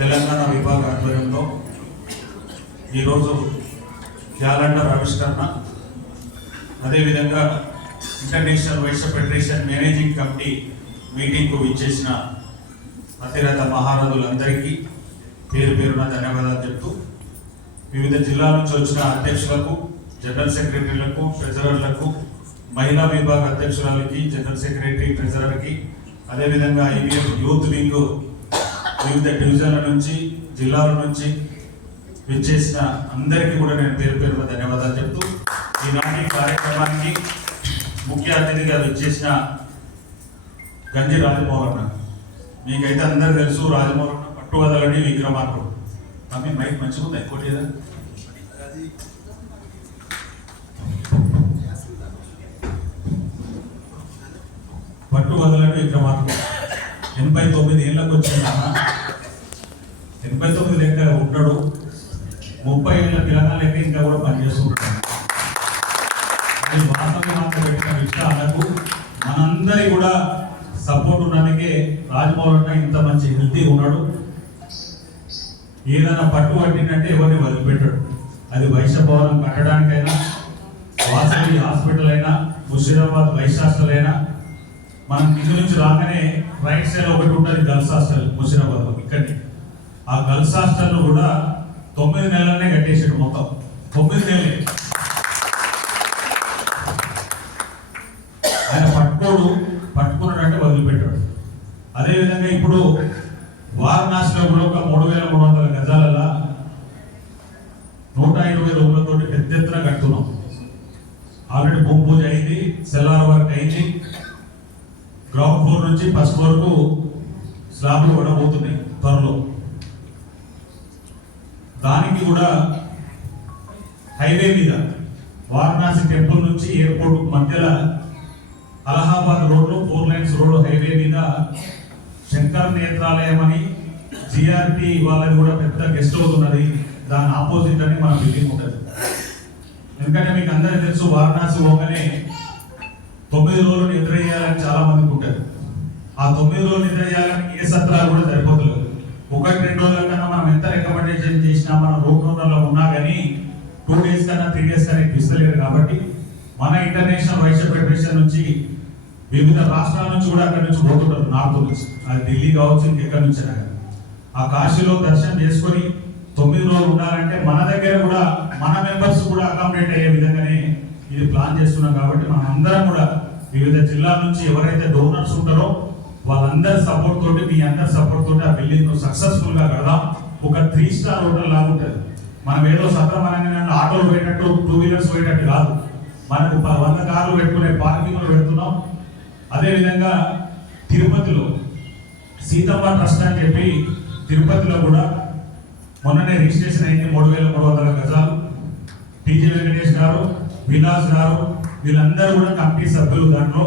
తెలంగాణ విభాగ ఆధ్వర్యంలో ఈరోజు క్యాలెండర్ ఆవిష్కరణ, అదేవిధంగా international Vaishya federation managing committee మీటింగ్కు విచ్చేసిన అతిరథ మహారథులందరికీ పేరు పేరున ధన్యవాదాలు చెప్తూ, వివిధ జిల్లాల నుంచి వచ్చిన అధ్యక్షులకు, జనరల్ సెక్రటరీలకు, ట్రెజరర్లకు, మహిళా విభాగ అధ్యక్షురాలకి, జనరల్ సెక్రటరీ, ట్రెజరర్కి, అదేవిధంగా IBF యూత్ వింగ్ వివిధ డివిజన్ల నుంచి, జిల్లాల నుంచి విచ్చేసిన అందరికీ కూడా నేను పేరు పేరున ధన్యవాదాలు చెప్తూ, ఈనాటి కార్యక్రమానికి ముఖ్య అతిథిగా విచ్చేసిన గంజి రాజమోహన్, మీకైతే అందరూ తెలుసు, రాజమోహన్ పట్టువదలని విక్రమార్కుడు. అవి మైక్ మంచిగా ఉంది, ఎక్కువ లేదా? పట్టువదలని విక్రమార్కుడు 89 ఏళ్ళకు వచ్చిన 89 లెక్క ఉంటాడు, 30 ఏళ్ళ పిల్లల లెక్క ఇంకా కూడా పనిచేస్తుంటాడు. అది వాస్తవంగా పెట్టిన విషయాలకు మనందరి కూడా సపోర్ట్ ఉన్నందుకే రాజమౌళి ఇంత మంచి హెల్తీ ఉన్నాడు. ఏదైనా పట్టు పట్టిందంటే ఎవరిని వదిలిపెట్టాడు. అది వైశ్య భవనం కట్టడానికైనా, వాసవి హాస్పిటల్ అయినా, ముషీరాబాద్ వైశ్య హాస్టల్ అయినా, మనం కింద నుంచి రాగానే రైట్ సైడ్ ఒకటి ఉంటుంది గర్ల్స్ హాస్టల్ ముషీరాబాద్, ఇక్కడి ఆ గర్ల్స్ హాస్టల్ కూడా 9 నెలలనే కట్టేసాడు. మొత్తం 9 నెలలే. ఆయన పట్టుకున్నాడంటే వదిలిపెట్టాడు. అదేవిధంగా ఇప్పుడు వారణాసిలో కూడా ఒక 3300 గజాలలో 120 రూములతో పెద్ద ఎత్తున కట్టున్నాం. ఆల్రెడీ భూమి పూజ అయింది, సెల్లార్ వర్క్ అయింది. గ్రౌండ్ ఫ్లోర్ నుంచి ఫస్ట్ ఫ్లోర్కు స్లాబ్లు కూడా పోతున్నాయి త్వరలో. దానికి కూడా హైవే మీద వారణాసి టెంపుల్ నుంచి ఎయిర్పోర్ట్ మధ్యలో అలహాబాద్ రోడ్లో 4 లైన్స్ రోడ్ హైవే మీద శంకర్ నేత్రాలయం అని GRT వాళ్ళది కూడా పెద్ద గెస్ట్ హౌస్ ఉన్నది. దాని ఆపోజిట్ అని మన బిల్డింగ్ ఉంటుంది. ఎందుకంటే మీకు అందరికీ తెలుసు, వారణాసి పోగానే 9 రోజులు నిద్ర చేయాలని చాలా మందికి ఉంటుంది. ఆ 9 రోజులు నిద్ర చేయాలని ఏ సత్రాలు కూడా సరిపోతుంది. 1-2 రోజుల కన్నా మనం ఎంత రికమెండేషన్ చేసినా మన రూపంలో ఉన్నా కానీ 2 డేస్ కన్నా 3 డేస్ కన్నా ఇస్తలేరు. కాబట్టి మన ఇంటర్నేషనల్ వైశ్య ఫెడరేషన్ నుంచి వివిధ రాష్ట్రాల నుంచి కూడా అక్కడి నుంచి పోతుంటారు, నార్త్ నుంచి. అది ఢిల్లీ కావచ్చు, ఇంకెక్కడి నుంచి అయినా. ఆ కాశీలో దర్శనం చేసుకొని 9 రోజులు ఉండాలంటే మన దగ్గర కూడా మన మెంబర్స్ కూడా అకామిడేట్ అయ్యే విధంగానే ఇది ప్లాన్ చేస్తున్నాం. కాబట్టి మనం అందరం కూడా వివిధ జిల్లాల నుంచి ఎవరైతే డోనర్స్ ఉంటారో వాళ్ళందరి సపోర్ట్ తోటి, మీ అందరి సపోర్ట్ తోటి ఆ బిల్డింగ్ సక్సెస్ఫుల్ గా కడదాం. ఒక 3 స్టార్ హోటల్ లాగా ఉంటుంది. మనం ఏదో సత్రం అనగానే ఆటోలు పోయేటట్టు, 2 వీలర్స్ పోయేటట్టు కాదు. మనకు 100 కార్లు పెట్టుకునే పార్కింగ్లు పెడుతున్నాం. అదేవిధంగా తిరుపతిలో సీతమ్మ ట్రస్ట్ అని చెప్పి తిరుపతిలో కూడా మొన్ననే రిజిస్ట్రేషన్ అయింది. 3300 గజాలు. TG వెంకటేష్ గారు, విలాస్ గారు, వీళ్ళందరూ కూడా కమిటీ సభ్యులు. దాంట్లో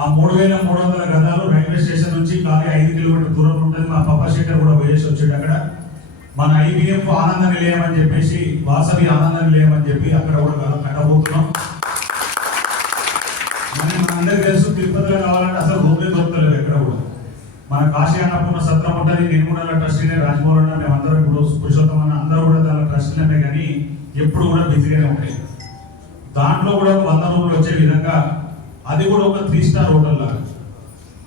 ఆ 3300 గజాలు రైల్వే స్టేషన్ నుంచి ఖాళీ 5 కిలోమీటర్ దూరం ఉంటుంది. మా పప్పశేఖర్ కూడా పోయేసి వచ్చాడు. అక్కడ మన IBF ఆనంద నిలయం అని చెప్పేసి, వాసవి ఆనంద నిలయం అని చెప్పి అక్కడ కూడా కట్టబోతున్నాం. మనందరికీ తెలుసు, తిరుపతిలో కావాలంటే అసలు రూమ్లే దొరకలేదు ఎక్కడ కూడా. మన కాశీ అన్నపూర్ణ సత్రం ఉంటుంది, నేను కూడా ట్రస్టీనే, రాజమౌళి మేమందరం ఇప్పుడు పురుషోత్తమ అందరూ కూడా దాని ట్రస్టీలే, కానీ ఎప్పుడు కూడా బిజీగానే ఉంటాయి. దాంట్లో కూడా 100 రూములు వచ్చే విధంగా అది కూడా ఒక 3 స్టార్ హోటల్ లాగా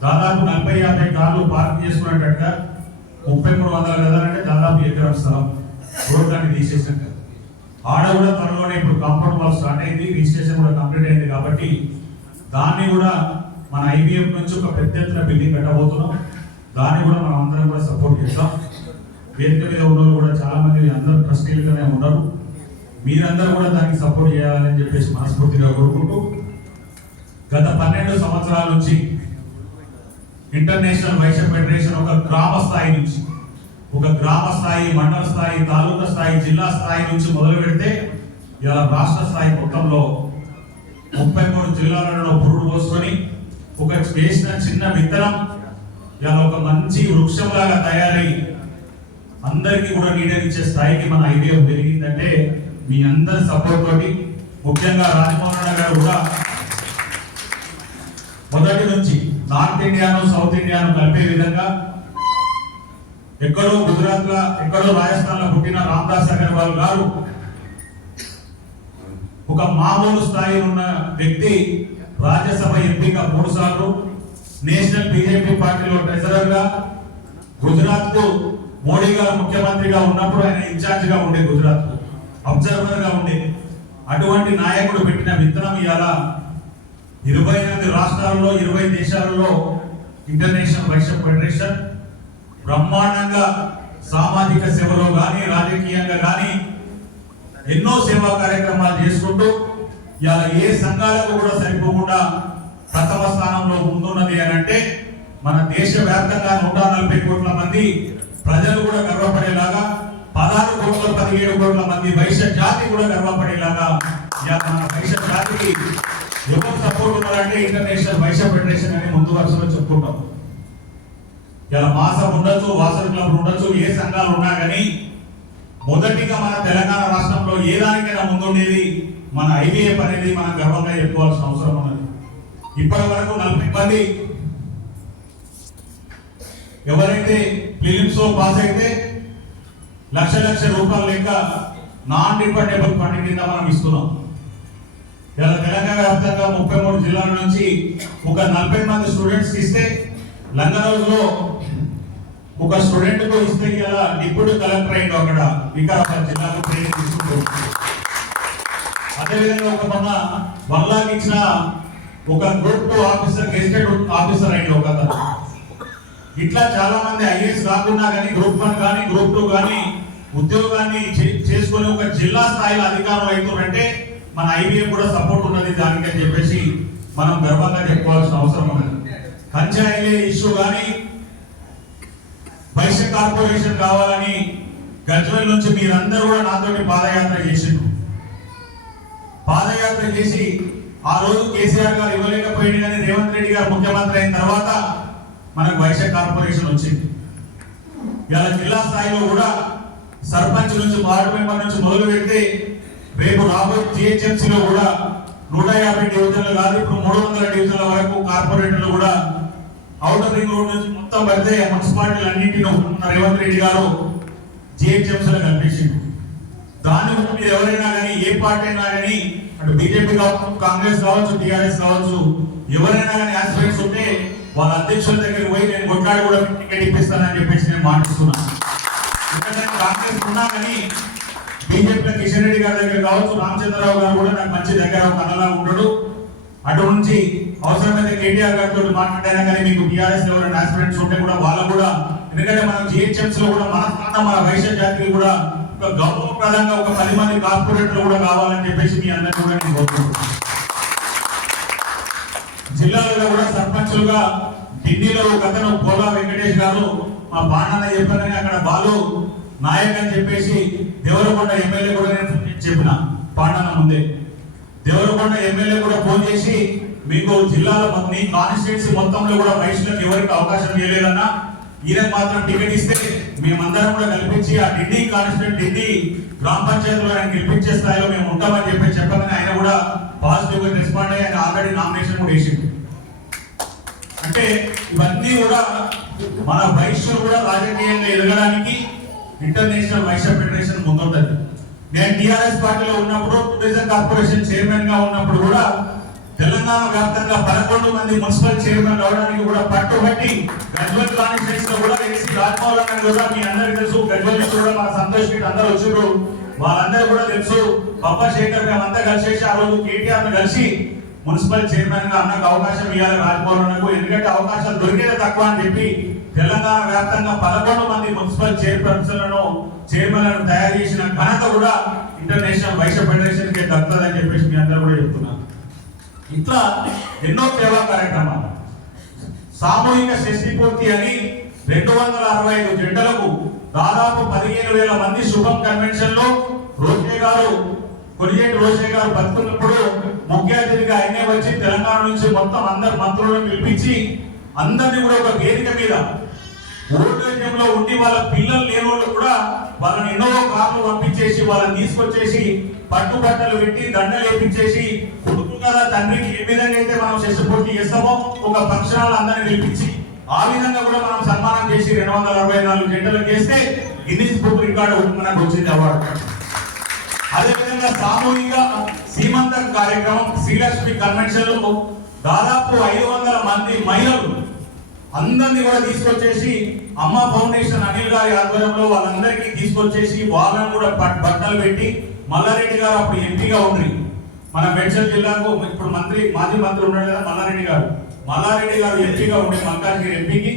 దాదాపు 40-50 కార్లు పార్క్ చేసుకునేటట్టుగా 3300 గజాలంటే దాదాపు ఎకరం స్థలం రోడ్లన్నీ తీసేసాక ఆడ కూడా త్వరలోనే ఇప్పుడు కాంపౌండ్ వాల్ స్టార్ట్ అయింది, రిజిస్ట్రేషన్ కూడా కంప్లీట్ అయింది. కాబట్టి దాన్ని కూడా మన IBF నుంచి ఒక పెద్ద ఎత్తున బిల్డింగ్ కట్టబోతున్నాం. దాన్ని కూడా మనం అందరం కూడా సపోర్ట్ చేస్తాం. వేదిక మీద ఉన్న కూడా చాలా మంది అందరూ ట్రస్టీలుగానే ఉన్నారు. మీరందరూ కూడా దానికి సపోర్ట్ చేయాలని చెప్పేసి మనస్ఫూర్తిగా కోరుకుంటూ, గత 12 సంవత్సరాల నుంచి ఇంటర్నేషనల్ వైశ్య ఫెడరేషన్ ఒక గ్రామ స్థాయి నుంచి, ఒక గ్రామ స్థాయి, మండల స్థాయి, తాలూకా స్థాయి, జిల్లా స్థాయి నుంచి మొదలు పెడితే ఇలా రాష్ట్ర స్థాయి మొత్తంలో 33 జిల్లాలలో పురుడు పోసుకొని ఒక వేసిన చిన్న విత్తనం ఇలా ఒక మంచి వృక్షంలాగా తయారై అందరికీ కూడా నీడనిచ్చే స్థాయికి మన IBF పెరిగిందంటే మీ అందరి సపోర్ట్ తోటి. ముఖ్యంగా రాజమోహన్ గారు కూడా మొదటి నుంచి నార్త్ ఇండియాను సౌత్ ఇండియాను కలిపే విధంగా ఎక్కడో గుజరాత్ లో ఎక్కడో రాజస్థాన్ లో పుట్టిన రామదాస్ అగర్వాల్ గారు ఒక మామూలు స్థాయిలో ఉన్న వ్యక్తి రాజ్యసభ ఎంపీగా 3 సార్లు, నేషనల్ బీజేపీ పార్టీలో ట్రెజరర్ గా, గుజరాత్ కు మోడీ గారు ముఖ్యమంత్రిగా ఉన్నప్పుడు ఆయన ఇన్ఛార్జ్ గా ఉండే, గుజరాత్ అబ్జర్వర్ గా ఉండే అటువంటి నాయకుడు పెట్టిన విత్తనం ఇవాళ 28 రాష్ట్రాల్లో 20 దేశాలలో ఇంటర్నేషనల్ వైశ్య ఫెడరేషన్ బ్రహ్మాండంగా సామాజిక సేవలో కానీ రాజకీయంగా కానీ ఎన్నో సేవా కార్యక్రమాలు చేసుకుంటూ ఇలా ఏ సంఘాలకు కూడా సరిపోకుండా ప్రథమ స్థానంలో ముందున్నది అని అంటే మన దేశ వ్యాప్తంగా 140 కోట్ల మంది ప్రజలు కూడా గర్వపడేలాగా 16 కోట్ల 17 కోట్ల మంది వైశ్య జాతి కూడా గర్వపడేలాగా మన వైశ్య జాతికి ఎవరు సపోర్ట్ ఉన్నారంటే ఇంటర్నేషనల్ వైశ్య ఫెడరేషన్ అని ముందు వరుసలో చెప్పుకుంటాం. ఇలా మాసం ఉండొచ్చు, వాసన క్లబ్ ఉండొచ్చు, ఏ సంఘాలు ఉన్నా కానీ మొదటిగా మన తెలంగాణ రాష్ట్రంలో ఏ దానికైనా ముందుండేది మన ఐవీఎఫ్ అనేది మనం గర్వంగా చెప్పుకోవాల్సిన అవసరం ఉన్నది. ఇప్పటి వరకు 40 మంది ఎవరైతే ఫిలిమ్స్ లో పాస్ అయితే లక్ష రూపాయల లెక్క నాన్ రిఫండబుల్ ఫండ్ కింద మనం ఇస్తున్నాం. ఇలా తెలంగాణ వ్యాప్తంగా 33 జిల్లాల నుంచి ఒక 40 మంది స్టూడెంట్స్ ఇస్తే లంగరోజులో ఒక స్టూడెంట్ కు ఇస్తే ఇలా డిప్యూటీ కలెక్టర్ అయింది అక్కడ వికారాబాద్ జిల్లాకు ట్రైనింగ్ తీసుకుంటూ. అదేవిధంగా ఒక మొన్న 1 లాక్ ఇచ్చిన ఒక గ్రూప్ 2 ఆఫీసర్ గెజిటెడ్ ఆఫీసర్ అయింది ఒక అతను. ఇట్లా చాలా మంది ఐఏఎస్ కాకుండా కానీ గ్రూప్ 1 కానీ గ్రూప్ 2 కానీ ఉద్యోగాన్ని చేసుకుని ఒక జిల్లా స్థాయిలో అధికారులు అవుతున్నారంటే మన ఐవీఎం కూడా సపోర్ట్ ఉన్నది దానికి అని చెప్పేసి మనం గర్వంగా చెప్పుకోవాల్సిన అవసరం ఉన్నది. పంచాయతీ ఇష్యూ కానీ వైశ్య కార్పొరేషన్ కావాలని గజ్వేల్ నుంచి మీరందరూ కూడా నాతోటి పాదయాత్ర చేసిండ్రు. పాదయాత్ర చేసి ఆ రోజు కేసీఆర్ గారు ఇవ్వలేకపోయింది కానీ రేవంత్ రెడ్డి గారు ముఖ్యమంత్రి అయిన తర్వాత మనకు వైశ్య కార్పొరేషన్ వచ్చింది. ఇలా జిల్లా స్థాయిలో కూడా సర్పంచ్ నుంచి వార్డు మెంబర్ నుంచి మొదలు పెడితే రేపు రాబోయే జిహెచ్ఎంసీలో కూడా 150 డివిజన్లు కాదు ఇప్పుడు 300 డివిజన్ల వరకు కార్పొరేటర్లు కూడా ఔటర్ రింగ్ రోడ్ నుంచి మొత్తం పడితే మున్సిపాలిటీలు అన్నింటినీ రేవంత్ రెడ్డి గారు జిహెచ్ఎంసీలో కల్పించింది. దాని మీరు ఎవరైనా కానీ ఏ పార్టీ అయినా కానీ అటు బీజేపీ కావచ్చు, కాంగ్రెస్ కావచ్చు, టీఆర్ఎస్ కావచ్చు, ఎవరైనా కానీ ఆస్పిరెంట్స్ ఉంటే వాళ్ళ అధ్యక్షుల దగ్గరికి పోయి నేను కొట్లాడి కూడా టికెట్ ఇప్పిస్తానని చెప్పేసి నేను మాటిస్తున్నాను. ఎందుకంటే కాంగ్రెస్ ఉన్నా కానీ బీజేపీలో కిషన్ రెడ్డి గారి దగ్గర కావచ్చు, రామచంద్రరావు గారు కూడా నాకు మంచి దగ్గర ఒక అన్నలా ఉండడు. అటు నుంచి అవసరమైతే కేటీఆర్ గారితో మాట్లాడైనా కానీ మీకు టీఆర్ఎస్ ఎవరైనా ఆస్పిరెంట్స్ ఉంటే కూడా వాళ్ళు కూడా, ఎందుకంటే మనం జిహెచ్ఎంసీ లో కూడా మన స్థానం మన వైశ్య జాతికి కూడా ఒక గౌరవప్రదంగా ఒక 10 మంది కార్పొరేటర్లు కూడా కావాలని చెప్పేసి మీ అందరికీ కూడా నేను కోరుకుంటున్నాను. జిల్లాలో కూడా సర్పంచులుగా ఢిల్లీలో ఒక అతను పోలా వెంకటేష్ గారు మా బాణన్న చెప్పారని అక్కడ బాలు నాయక్ అని చెప్పేసి దేవరకొండ ఎమ్మెల్యే కూడా నేను చెప్పిన పాండన్న ముందే. దేవరకొండ ఎమ్మెల్యే కూడా ఫోన్ చేసి మీకు జిల్లాలో మీ కాన్స్టిట్యున్సీ మొత్తంలో కూడా వైశ్యులకు ఎవరికి అవకాశం ఇవ్వలేదన్నా ఈయనకు మాత్రం టికెట్ ఇస్తే మేమందరం కూడా కల్పించి ఆ ఢిల్లీ కాన్స్టిట్యూట్ ఢిల్లీ గ్రామ పంచాయతీలో ఆయన గెలిపించే స్థాయిలో మేము ఉంటామని చెప్పి చెప్పగానే ఆయన కూడా పాజిటివ్ గా రెస్పాండ్ అయ్యి ఆయన ఆల్రెడీ నామినేషన్ కూడా వేసిండు. అంటే ఇవన్నీ కూడా మన వైశ్యులు కూడా రాజకీయంగా ఎదగడానికి ఇంటర్నేషనల్ వైశ్య ఫెడరేషన్ ముందుంటది. నేను టిఆర్ఎస్ పార్టీలో ఉన్నప్పుడు టూరిజం కార్పొరేషన్ చైర్మన్ గా ఉన్నప్పుడు కూడా తెలంగాణ వ్యాప్తంగా 11 మంది మున్సిపల్ చైర్మన్ అవడానికి కూడా పట్టుబట్టి గజ్వేల్ కాన్స్టిట్యూన్సీ లో కూడా ఏసీ రాజ్మోహన్ గారు కూడా మీ అందరికీ తెలుసు, గజ్వేల్ నుంచి కూడా మన సంతోష్ రెడ్డి అందరూ వచ్చారు, వాళ్ళందరూ కూడా తెలుసు. పప్ప శేఖర్ మేమంతా కలిసేసి ఆ రోజు కేటీఆర్ ను కలిసి మున్సిపల్ చైర్మన్ గా అన్నకు అవకాశం ఇవ్వాలి రాజ్మోహన్, ఎందుకంటే అవకాశాలు దొరికేది తక్కువ అని చెప్పి తెలంగాణ వ్యాప్తంగా 11 మంది మున్సిపల్ చైర్మన్లను తయారు చేసిన ఘనత కూడా ఇంటర్నేషనల్ వైశ్య ఫెడరేషన్ కి దక్కుతుందని చెప్పేసి మీ అందరూ కూడా చెప్తున్నారు. ఇట్లా ఎన్నో సేవా కార్యక్రమాలు, సామూహిక షష్ఠి పూర్తి అని 265 జంటలకు దాదాపు 15,000 మంది శుభం కన్వెన్షన్ లో రోషే గారు కొనిజేటి రోషే గారు బతుకున్నప్పుడు ముఖ్య అతిథిగా ఆయనే వచ్చి తెలంగాణ నుంచి మొత్తం అందరు మంత్రులను పిలిపించి అందరినీ కూడా ఒక వేదిక మీద ఓల్డేజ్లో ఉండి వాళ్ళ పిల్లలు లేని వాళ్ళు కూడా వాళ్ళని ఎన్నో కార్లు పంపించేసి వాళ్ళని తీసుకొచ్చేసి పట్టుబట్టలు పెట్టి దండలు వేపించేసి కొడుకు కదా తండ్రికి ఏ విధంగా అయితే మనం శిశుపూర్తి చేస్తామో ఒక ఫంక్షన్ అందరిని పిలిపించి ఆ విధంగా కూడా మనం సన్మానం చేసి 264 జంటలు చేస్తే గిన్నిస్ బుక్ రికార్డు మనకు వచ్చింది అవార్డు. అదేవిధంగా సామూహిక సీమంతం కార్యక్రమం శ్రీలక్ష్మి కన్వెన్షన్ లో దాదాపు 500 మంది మహిళలు అందరినీ కూడా తీసుకొచ్చేసి అమ్మ ఫౌండేషన్ అనిల్ గారి ఆధ్వర్యంలో వాళ్ళందరికీ తీసుకొచ్చేసి వాళ్ళని కూడా బట్టలు పెట్టి మల్లారెడ్డి గారు అప్పుడు ఎంపీగా ఉండ్రి మన మేడ్చల్ జిల్లాకు ఇప్పుడు మాజీ మంత్రి ఉన్నాడు కదా మల్లారెడ్డి గారు ఎంపీగా ఉండే మల్కాజ్గిరి ఎంపీకి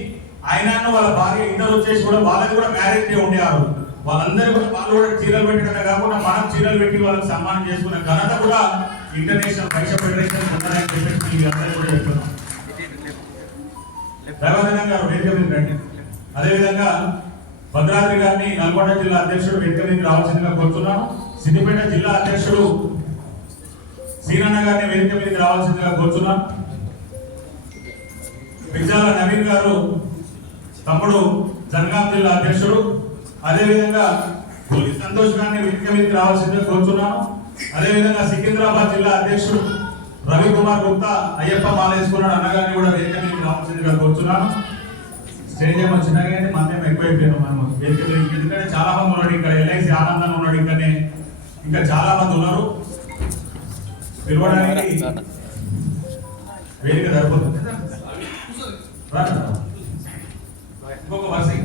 ఆయనను వాళ్ళ భార్య ఇద్దరు వచ్చేసి కూడా వాళ్ళకి కూడా మ్యారేజ్ డే ఉండేవారు. వాళ్ళందరూ కూడా వాళ్ళు కూడా చీరలు పెట్టడమే కాకుండా మనం చీరలు పెట్టి వాళ్ళకి సన్మానం చేసుకునే ఘనత కూడా ఇంటర్నేషనల్ వైశ్య ఫెడరేషన్ ఉందని చెప్పేసి అందరూ కూడా చెప్తున్నాం. రఘునందన్ గారు వేదిక మీద రండి. అదేవిధంగా భద్రాద్రి గారిని నల్గొండ జిల్లా అధ్యక్షుడు వేదిక మీద రావాల్సిందిగా కోరుతున్నాను. సిద్దిపేట జిల్లా అధ్యక్షుడు సీనన్న గారిని వేదిక మీదకి రావాల్సిందిగా కోరుతున్నాను. బిజ్జాల నవీన్ గారు తమ్ముడు జనగాం జిల్లా అధ్యక్షుడు. అదేవిధంగా పులి సంతోష్ గారిని వేదిక మీదకి రావాల్సిందిగా కోరుతున్నాను. అదేవిధంగా సికింద్రాబాద్ జిల్లా అధ్యక్షుడు రవికుమార్ గుప్తా అయ్యప్ప మాల వేసుకున్నాడు అన్నగారిని కూడా వేదిక మీదకి రావాల్సిందిగా కోరుతున్నాను. స్టేజ్ ఏమో చిన్నగా అయితే మనం ఎక్కువైపోయాను మనం వేదిక మీద. ఎందుకంటే చాలా మంది ఉన్నాడు ఇక్కడ, ఎల్ఐసి ఆనందంగా ఉన్నాడు, ఇంకా చాలా మంది ఉన్నారు. పిలవడానికి వేదిక సరిపోతుంది. ఇంకొక వర్షం